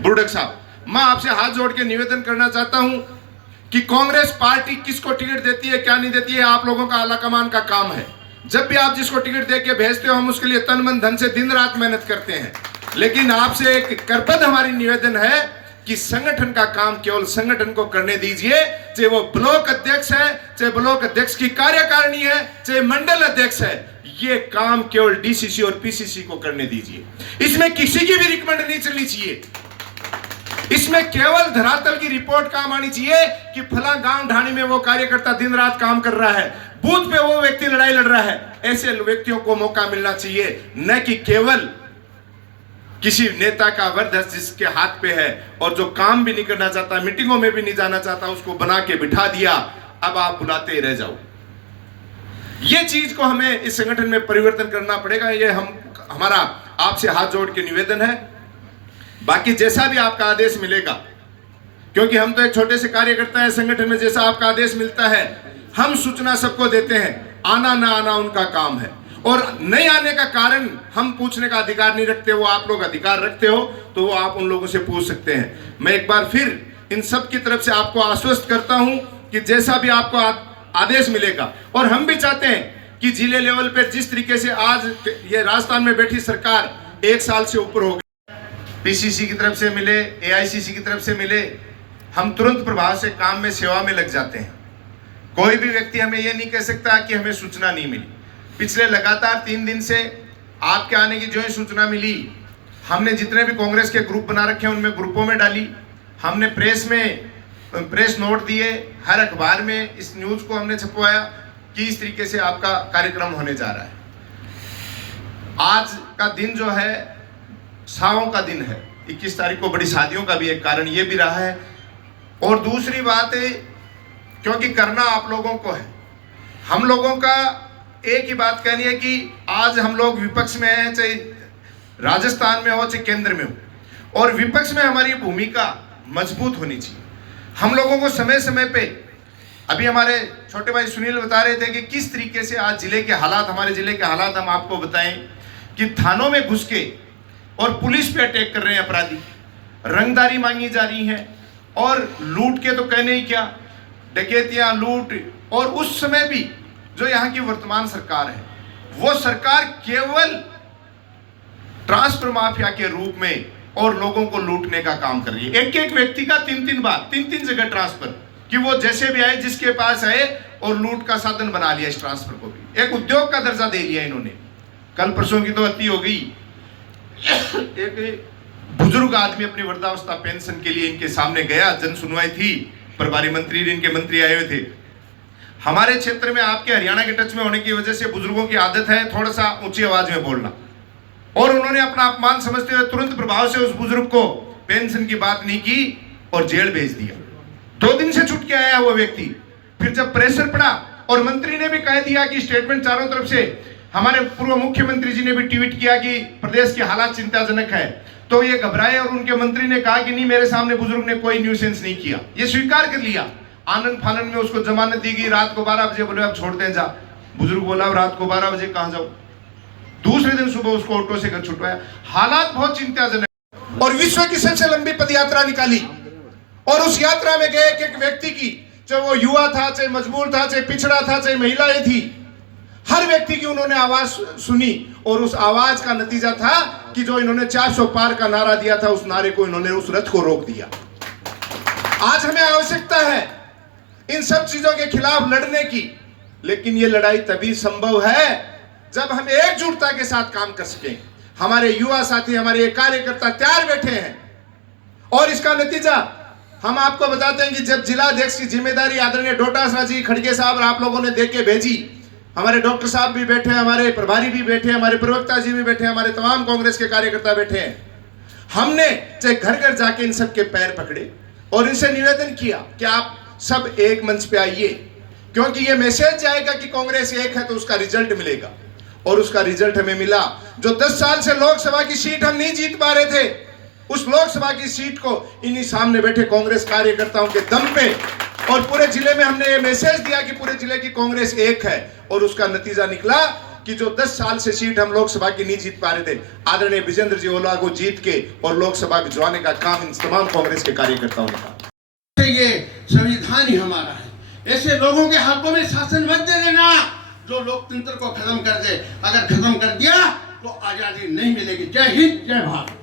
बुर्डक साहब, मैं आपसे हाथ जोड़ के निवेदन करना चाहता हूं कि कांग्रेस पार्टी किसको टिकट देती है क्या नहीं देती है, आप लोगों का आला कमान का काम है। जब भी आप जिसको टिकट दे के भेजते हो, हम उसके लिए तन मन धन से दिन रात मेहनत करते हैं। लेकिन आपसे एक करबद्ध हमारी निवेदन है कि संगठन का काम केवल संगठन को करने दीजिए। चाहे वो ब्लॉक अध्यक्ष है, चाहे ब्लॉक अध्यक्ष की कार्यकारिणी है, चाहे मंडल अध्यक्ष है, ये काम केवल डीसीसी और पीसीसी को करने दीजिए। इसमें किसी की भी रिकमेंड नहीं चलनी चाहिए। इसमें केवल धरातल की रिपोर्ट काम आनी चाहिए कि फला गांव ढाणी में वो कार्यकर्ता दिन रात काम कर रहा है, बूथ पे वो व्यक्ति लड़ाई लड़ रहा है। ऐसे व्यक्तियों को मौका मिलना चाहिए, न कि केवल किसी नेता का वर्चस्व जिसके हाथ पे है और जो काम भी नहीं करना चाहता, मीटिंगों में भी नहीं जाना चाहता, उसको बना के बिठा दिया, अब आप बुलाते ही रह जाओ। ये चीज को हमें इस संगठन में परिवर्तन करना पड़ेगा। ये हमारा आपसे हाथ जोड़ के निवेदन है। बाकी जैसा भी आपका आदेश मिलेगा, क्योंकि हम तो एक छोटे से कार्यकर्ता हैं संगठन में, जैसा आपका आदेश मिलता है हम सूचना सबको देते हैं। आना ना आना उनका काम है, और नहीं आने का कारण हम पूछने का अधिकार नहीं रखते, वो आप लोग अधिकार रखते हो, तो वो आप उन लोगों से पूछ सकते हैं। मैं एक बार फिर इन सब की तरफ से आपको आश्वस्त करता हूं कि जैसा भी आपको आदेश मिलेगा, और हम भी चाहते हैं कि जिले लेवल पर जिस तरीके से आज ये राजस्थान में बैठी सरकार 1 साल से ऊपर हो गई, पीसीसी की तरफ से मिले, एआईसीसी की तरफ से मिले, हम तुरंत प्रभाव से काम में सेवा में लग जाते हैं। कोई भी व्यक्ति हमें यह नहीं कह सकता कि हमें सूचना नहीं मिली। पिछले लगातार 3 दिन से आपके आने की जो ही सूचना मिली, हमने जितने भी कांग्रेस के ग्रुप बना रखे हैं उनमें ग्रुपों में डाली, हमने प्रेस नोट दिए, हर अखबार में इस न्यूज को हमने छपवाया कि इस तरीके से आपका कार्यक्रम होने जा रहा है। आज का दिन जो है शाहों का दिन है, 21 तारीख को बड़ी शादियों का भी एक कारण ये भी रहा है। और दूसरी बात है, क्योंकि करना आप लोगों को है, हम लोगों का एक ही बात कहनी है कि आज हम लोग विपक्ष में हैं, चाहे राजस्थान में हो चाहे केंद्र में हो, और विपक्ष में हमारी भूमिका मजबूत होनी चाहिए। हम लोगों को समय समय पे, अभी हमारे छोटे भाई सुनील बता रहे थे कि किस तरीके से आज जिले के हालात, हमारे जिले के हालात हम आपको बताएं कि थानों में घुस के और पुलिस पे अटैक कर रहे हैं अपराधी, रंगदारी मांगी जा रही है, और लूट के तो कहने ही क्या, डकैतियां, लूट। और उस समय भी जो यहाँ की वर्तमान सरकार है, वो सरकार केवल ट्रांसफर माफिया के रूप में और लोगों को लूटने का काम कर रही है। एक एक व्यक्ति का 3-3 बार 3-3 जगह ट्रांसफर, कि वो जैसे भी आए, जिसके पास आए, और लूट का साधन बना लिया। इस ट्रांसफर को भी एक उद्योग का दर्जा दे लिया इन्होंने। कल परसों की तो अति हो गई, एक बुजुर्ग आदमी अपनी वृद्धावस्था पेंशन के लिए इनके सामने गया, जन सुनवाई थी, प्रभारी मंत्री, इनके मंत्री आए हुए थे। हमारे क्षेत्र में आपके हरियाणा के टच में होने की वजह से बुजुर्गों की आदत है थोड़ा सा ऊंची आवाज में बोलना, और उन्होंने अपना अपमान समझते हुए तुरंत प्रभाव से उस बुजुर्ग को पेंशन की बात नहीं की और जेल भेज दिया। 2 दिन से छूट के आया वो व्यक्ति। फिर जब प्रेशर पड़ा और मंत्री ने भी कह दिया कि स्टेटमेंट चारों तरफ से, हमारे पूर्व मुख्यमंत्री जी ने भी ट्वीट किया कि प्रदेश के हालात चिंताजनक है, तो ये घबराए, और उनके मंत्री ने कहा कि नहीं, मेरे सामने बुजुर्ग ने कोई न्यूसेंस नहीं किया, ये स्वीकार कर लिया। आनंद फानंद में उसको जमानत दी गई। रात को 12 बजे बोले अब छोड़ दें जा। बुजुर्ग बोला रात को 12 बजे कहां जाऊं। दूसरे दिन सुबह उसको ऑटो से घर छुटवाया। हालात बहुत चिंताजनक। और विश्व की सबसे लंबी पदयात्रा निकाली, और उस यात्रा में गए एक एक व्यक्ति की, चाहे वो युवा था, चाहे मजबूर था, चाहे पिछड़ा था, चाहे महिलाएं थी, हर व्यक्ति की उन्होंने आवाज सुनी। और उस आवाज का नतीजा था कि जो इन्होंने 400 पार का नारा दिया था, उस नारे को इन्होंने, उस रथ को रोक दिया। आज हमें आवश्यकता है इन सब चीजों के खिलाफ लड़ने की, लेकिन ये लड़ाई तभी संभव है जब हम एकजुटता के साथ काम कर सकें। हमारे युवा साथी, हमारे कार्यकर्ता तैयार बैठे हैं, और इसका नतीजा हम आपको बताते हैं कि जब जिलाध्यक्ष की जिम्मेदारी आदरणीय डोटासरा जी, खड़गे साहब आप लोगों ने देके भेजी, हमारे डॉक्टर साहब भी बैठे हैं, हमारे प्रभारी भी बैठे हैं, हमारे प्रवक्ता जी भी बैठे हैं, हमारे तमाम कांग्रेस के कार्यकर्ता बैठे हैं। हमने चाहे घर घर जाके इन सबके पैर पकड़े और इनसे निवेदन किया कि आप सब एक मंच पे आइए, क्योंकि ये मैसेज जाएगा कि कांग्रेस एक है तो उसका रिजल्ट मिलेगा। और उसका रिजल्ट हमें मिला। जो 10 साल से लोकसभा की सीट हम नहीं जीत पा रहे थे, उस लोकसभा की सीट को इन्हीं सामने बैठे कांग्रेस कार्यकर्ताओं के दम पे, और पूरे जिले में हमने ये मैसेज दिया कि पूरे जिले की कांग्रेस एक है, और उसका नतीजा निकला कि जो 10 साल से सीट हम लोकसभा की नहीं जीत पा रहे थे, आदरणीय विजेंद्र जी ओला को जीत के और लोकसभा को जुआने का काम इन तमाम कांग्रेस के कार्यकर्ताओं ने कहा। ये संविधान ही हमारा है। ऐसे लोगों के हाथों में शासन मत दे देना जो लोकतंत्र को खत्म कर दे। अगर खत्म कर दिया तो आजादी नहीं मिलेगी। जय हिंद, जय भारत।